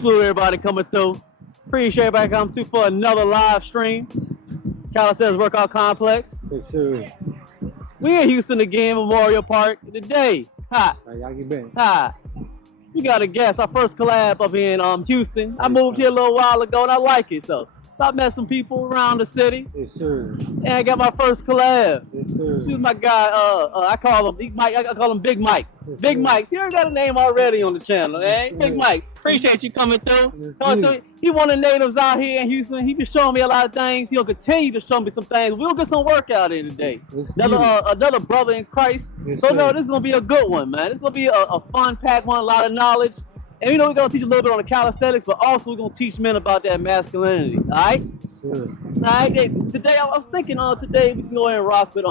Salute everybody coming through. Appreciate everybody coming through for another live stream. Calisthenics Workout Complex. Yes, sir. We in Houston again, Memorial Park. Today, hi. Y'all get back. Hi. We got a guest, our first collab up here in Houston. I moved here a little while ago and I like it. So I met some people around the city. Yes, sir. And I got my first collab. Yes, sir. She was my guy, I call him Mike. I call him Big Mike. Yes, Big sir. Mike. See, I got a name already on the channel, man. Yes, Big sir. Mike. Appreciate you coming through. Yes, Coming sir. through. He one of the natives out here in Houston. He been showing me a lot of things. He'll continue to show me some things. We'll get some workout in today. Let's Another brother in Christ. Yes, So sir. no, this is gonna be a good one, man. It's gonna be a fun packed one, a lot of knowledge. And we're gonna teach a little bit on the calisthenics, but also we're gonna teach men about that masculinity. All right. Yes, sir. All right. Today I was thinking, today we can go ahead and rock with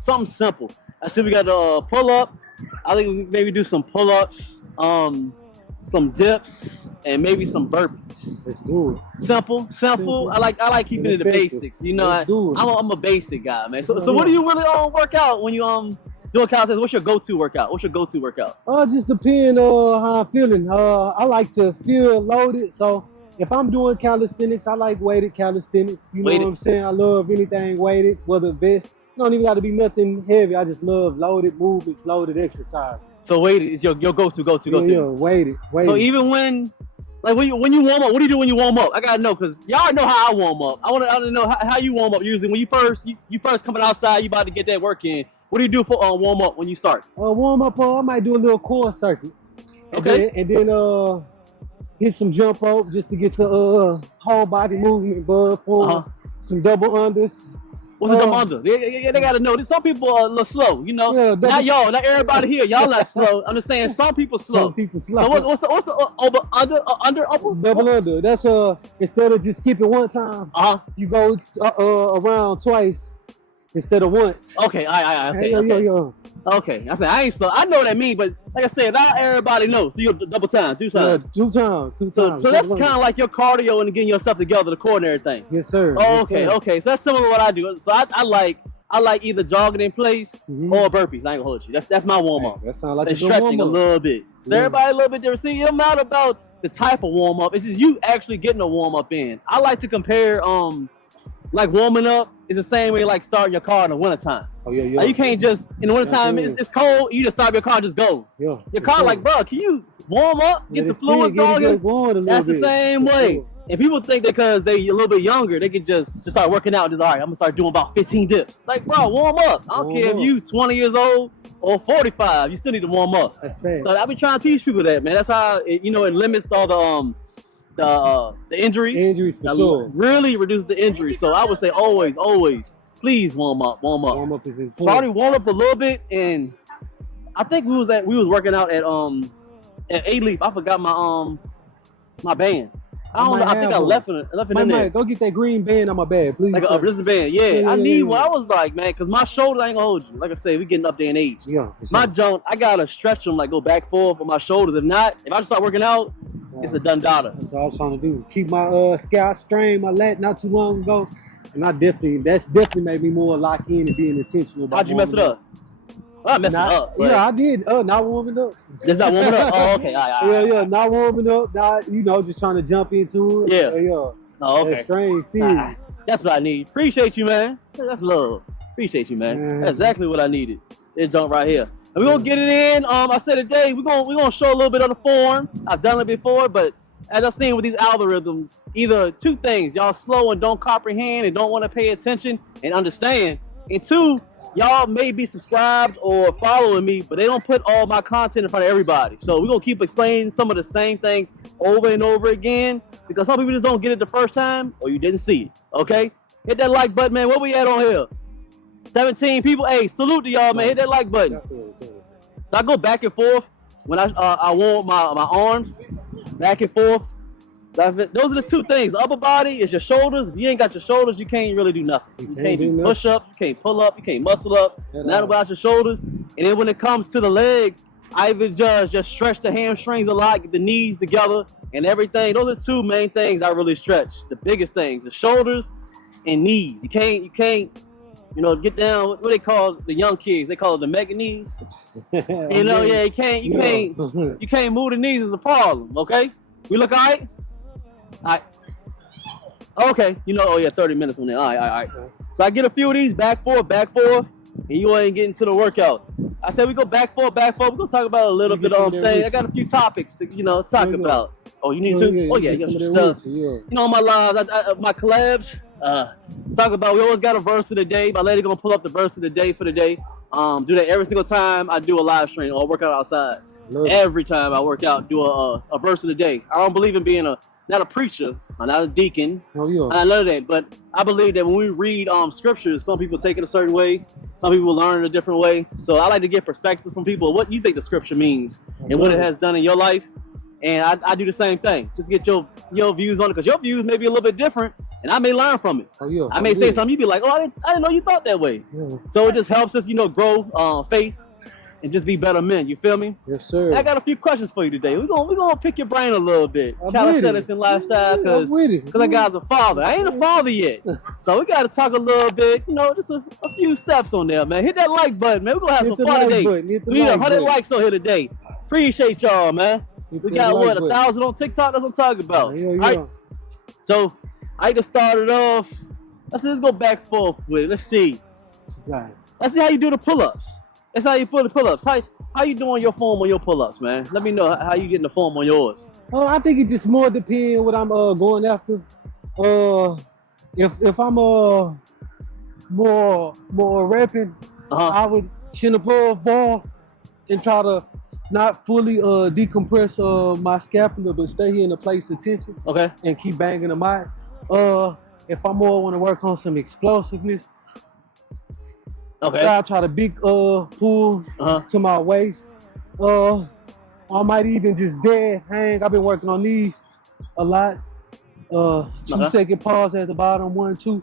something simple. I said we got a pull up. I think we can maybe do some pull ups, some dips, and maybe some burpees. Let's do it. Simple. I like keeping it the basics. You know, Let's do it. I'm a basic guy, man. So what do you really work out when you doing calisthenics? What's your go-to workout? Just depend how I'm feeling. I like to feel loaded. So if I'm doing calisthenics, I like weighted calisthenics. You know what I'm saying? I love anything weighted, whether vest. It don't even got to be nothing heavy. I just love loaded movements, loaded exercise. So weighted is your go-to. Yeah, weighted. So even when you warm up, what do you do when you warm up? I gotta know, cause y'all know how I warm up. I want to know how you warm up usually. When you first coming outside, you about to get that work in. What do you do for warm up when you start? Warm up, I might do a little core circuit. Okay. And then hit some jump rope just to get the whole body movement, some double unders. What's a double under? They gotta know. Some people are a little slow, you know. Yeah, not y'all, not everybody here. Y'all not slow. I'm just saying some people slow. Some people slow. So what's the under? Double under. That's instead of just skipping one time, you go around twice instead of once. Okay, okay. Okay, I said I ain't slow. I know what that means, but like I said, not everybody knows. So you double time, two times. Yeah, two times. So that's kind of like your cardio and getting yourself together, the core and everything. Yes, sir. Oh, okay. So that's similar to what I do. So I like either jogging in place or burpees. I ain't gonna hold you. That's my warm up. That sounds like and stretching a little bit. So everybody a little bit different. See, it's not about the type of warm up. It's just you actually getting a warm up in. I like to compare like warming up is the same way like starting your car in the wintertime. Oh yeah. Like you can't just in the wintertime it's cold, you just stop your car and just go. Yeah. Your car like, bro, can you warm up, get the fluids going? That's the same way. And people think that because they a little bit younger, they can just start working out and just, all right, I'm gonna start doing about 15 dips. Like, bro, warm up. I don't care if you 20 years old or 45, you still need to warm up. That's fair. So I be trying to teach people that, man. That's how it limits all the injuries. Injuries for sure. Really reduce the injuries. So I would say always, please warm up. Warm up is important. So I already warmed up a little bit, and I think we was working out at A-Leaf. I forgot my band. I don't know. I think I left it in there. Go get that green band on my bag, please. Like a wristband. Yeah, I need one. I was like, man, because my shoulders, I ain't gonna hold you. Like I say, we getting up there in age. Yeah. My junk, I gotta stretch them, like go back forth with my shoulders. If not, if I just start working out, it's a done data. That's what I was trying to do. Keep my scalp strained, my lat not too long ago. And that's definitely made me more lock in and being intentional about. How'd you mess it up? Well, I messed it up. Yeah, I did. Not warming up. Just not warming up? Oh, okay. All right. Yeah, not warming up. Not, just trying to jump into it. Yeah. Oh, okay. That's strange, serious. That's what I need. Appreciate you, man. That's love. Appreciate you, man. That's exactly what I needed. This junk right here. And we're gonna get it in. I said today we're gonna show a little bit of the form. I've done it before, but as I've seen with these algorithms, either two things: y'all slow and don't comprehend and don't want to pay attention and understand, and two, y'all may be subscribed or following me, but they don't put all my content in front of everybody. So we're gonna keep explaining some of the same things over and over again because some people just don't get it the first time or you didn't see it. Okay? Hit that like button, man. What we at on here? 17 people. Hey, salute to y'all, man. Hit that like button. So I go back and forth when I warm my arms, back and forth. Those are the two things. The upper body is your shoulders. If you ain't got your shoulders, you can't really do nothing. You can't do push up, you can't pull up, you can't muscle up. Not without your shoulders. And then when it comes to the legs, I even just stretch the hamstrings a lot, get the knees together and everything. Those are two main things I really stretch. The biggest things, the shoulders and knees. You can't You know, get down. What they call the young kids? They call it the mega knees. You know, yeah, you can't move the knees is a problem. Okay, we look all right. All right. Okay, you know, oh yeah, 30 minutes on there. All right. So I get a few of these back forth, and you ain't getting to the workout. I said we go back forth. We're gonna talk about a little bit of things. I got a few topics to talk about. Oh, you need to? Oh yeah, you got some stuff. You know, on my lives, my collabs. Talk about. We always got a verse of the day. My lady gonna pull up the verse of the day for the day. Do that every single time I do a live stream or work out outside. Every time I work out, do a verse of the day. I don't believe in being not a preacher, I'm not a deacon. I love that, but I believe that when we read scriptures, some people take it a certain way, some people learn it a different way. So I like to get perspectives from people, what you think the scripture means and what it has done in your life. And I do the same thing, just to get your views on it, because your views may be a little bit different, and I may learn from it. I may say something, you be like, oh, I didn't know you thought that way. So it just helps us, grow faith and just be better men. You feel me? Yes, sir. I got a few questions for you today. We're gonna pick your brain a little bit. Calisthenics and lifestyle, because that guy's a father. I ain't a father yet. So we gotta talk a little bit, just a few steps on there, man. Hit that like button, man. We're gonna have some fun today. We need 100 likes on here today. Appreciate y'all, man. We got 1,000 on TikTok. That's what I'm talking about. All right. So I can start it off. Let's go back and forth with it. Let's see. Let's see how you do the pull-ups. That's how you pull the pull-ups. How you doing your form on your pull-ups, man? Let me know how you getting the form on yours. I think it just more depends what I'm going after. If I'm more repping, I would chin above ball and try to not fully decompress my scapula, but stay here in a place of tension. Okay. And keep banging them out. If I more want to work on some explosiveness, okay, I try to big pull to my waist. I might even just dead hang. I've been working on these a lot. 2-second pause at the bottom, 1, 2.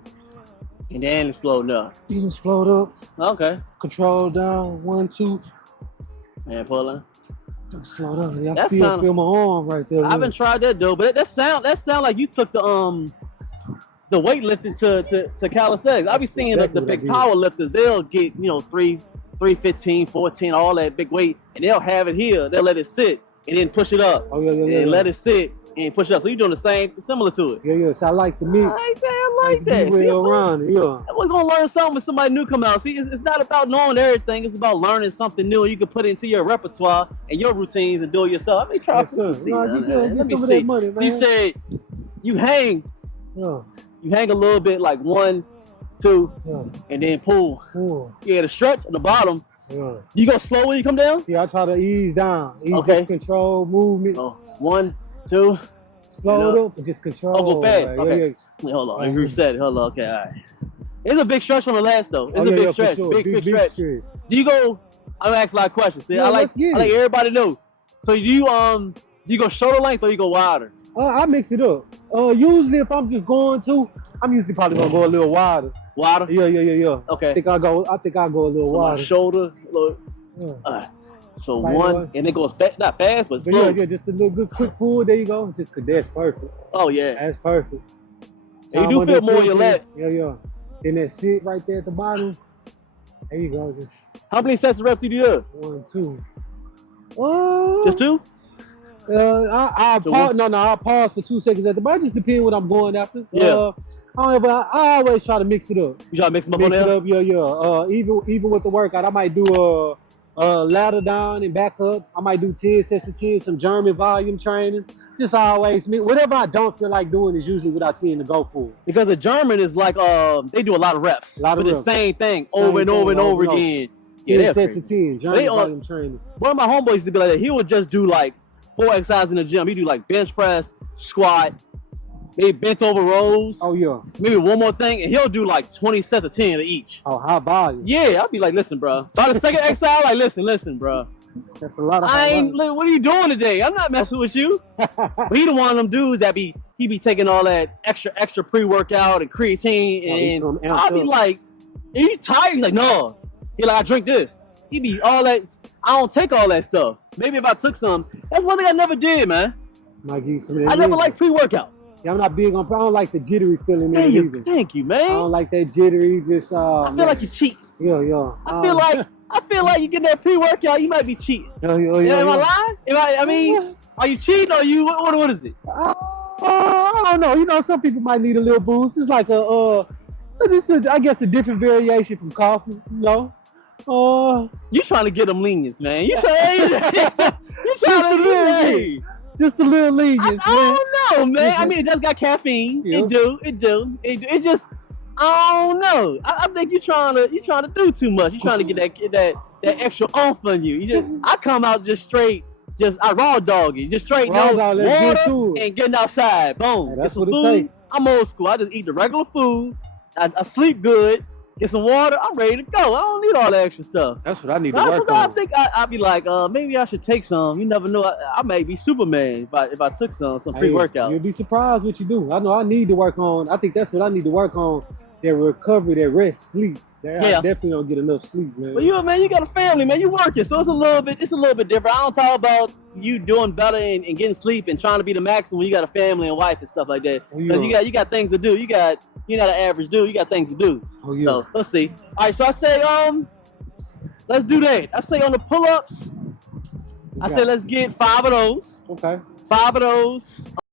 And then explode up. Even explode up. Okay. Control down, 1, 2. And pulling. Slow down. I still feel my arm right there. I haven't tried that though, but that sound like you took the weightlifting to calisthenics. I be seeing the big power lifters, they'll get 315, 14, all that big weight, and they'll have it here. They'll let it sit and then push it up. And let it sit and push it up. So you're doing the same, similar to it. Yeah. So I like the mix. I like that. See, we're gonna learn something when somebody new come out. See, it's not about knowing everything. It's about learning something new, and you can put it into your repertoire and your routines and do it yourself. Let me try. Let me see. Money, so you said you hang. Yeah. You hang a little bit, like 1, 2, and then pull. Yeah, the stretch at the bottom. Yeah. You go slow when you come down? Yeah, I try to ease down. Just control movement. 1, 2. Explode up and just control. Oh, go fast. Right. Okay. Wait, hold on. You reset it. Hold on. Okay, all right. It's a big stretch on the last though. It's a big stretch. Sure. Big stretch. Do you go? I'm gonna ask a lot of questions. See, I like everybody to know. So do you go shoulder length or you go wider? I mix it up. Usually if I'm just going to, I'm usually probably gonna go a little wider. Wider? Yeah. Okay. I think I'll go a little wider. Shoulder, look. So like 1, and it goes not fast, but slow. Yeah, just a little good quick pull. There you go. That's perfect. Oh yeah. That's perfect. And you do feel more in your lats. Yeah. Then that sit right there at the bottom. There you go. Just how many sets of reps do you do? 1, 2. Just 2? I'll pause for 2 seconds at the bottom. It just depends what I'm going after. Yeah. However, I always try to mix it up. You try to mix them up on there? Yeah. Even with the workout, I might do a ladder down and back up. I might do 10 sets of 10, some German volume training. Just always whatever I don't feel like doing is usually what I tend to go for. Because the German is like they do a lot of reps. The same thing over and over again. 10 sets of 10, German volume training. One of my homeboys used to be like that. He would just do like 4 exercises in the gym. He do like bench press, squat, maybe bent over rows. Oh yeah. Maybe one more thing, and he'll do like 20 sets of 10 of each. Oh, high volume. Yeah, I'll be like, listen, bro. By the second exercise, like, listen, bro. That's a lot of what are you doing today? I'm not messing with you. But he the one of them dudes that he be taking all that extra pre-workout and creatine, and I'll be like, he's tired. He's like, no. He like, I drink this. He be all that. I don't take all that stuff. Maybe if I took some. That's one thing I never did, man. Might give you some. I never liked pre-workout. Yeah, I'm not big on. I don't like the jittery feeling in it either. Thank you, I man. don't like that jittery. Just I feel like you're cheating. Yeah. I feel like you get that pre-workout, you might be cheating. Am I lying? I mean, are you cheating or you? What is it? I don't know. You know, some people might need a little boost. It's like I guess a different variation from coffee. You know. You trying to get them lenience, man. You trying to just a little lenience. I don't know, man. I mean, it does got caffeine. Yeah. It do. It just, I don't know. I think you're trying to do too much. You're trying to get that extra oomph on you. I come out just straight. I raw dog it. Just straight water and getting outside. Boom. Yeah, that's get some what food. it takes. I'm old school. I just eat the regular food. I sleep good. Get some water. I'm ready to go. I don't need all that extra stuff. That's what I need to work on. I think I'd be like, maybe I should take some. You never know. I may be Superman if I took some pre-workout. You'll be surprised what you do. I know I need to work on. I think that's what I need to work on. That recovery, that rest, sleep. I definitely don't get enough sleep, man. But you got a family, man. You working, so it's a little bit different. I don't talk about you doing better and getting sleep and trying to be the maximum when you got a family and wife and stuff like that. Because you got things to do. You're not an average dude. You got things to do. So let's see. All right, so I say let's do that. I say on the pull-ups, I say let's get 5 of those. Okay. 5 of those.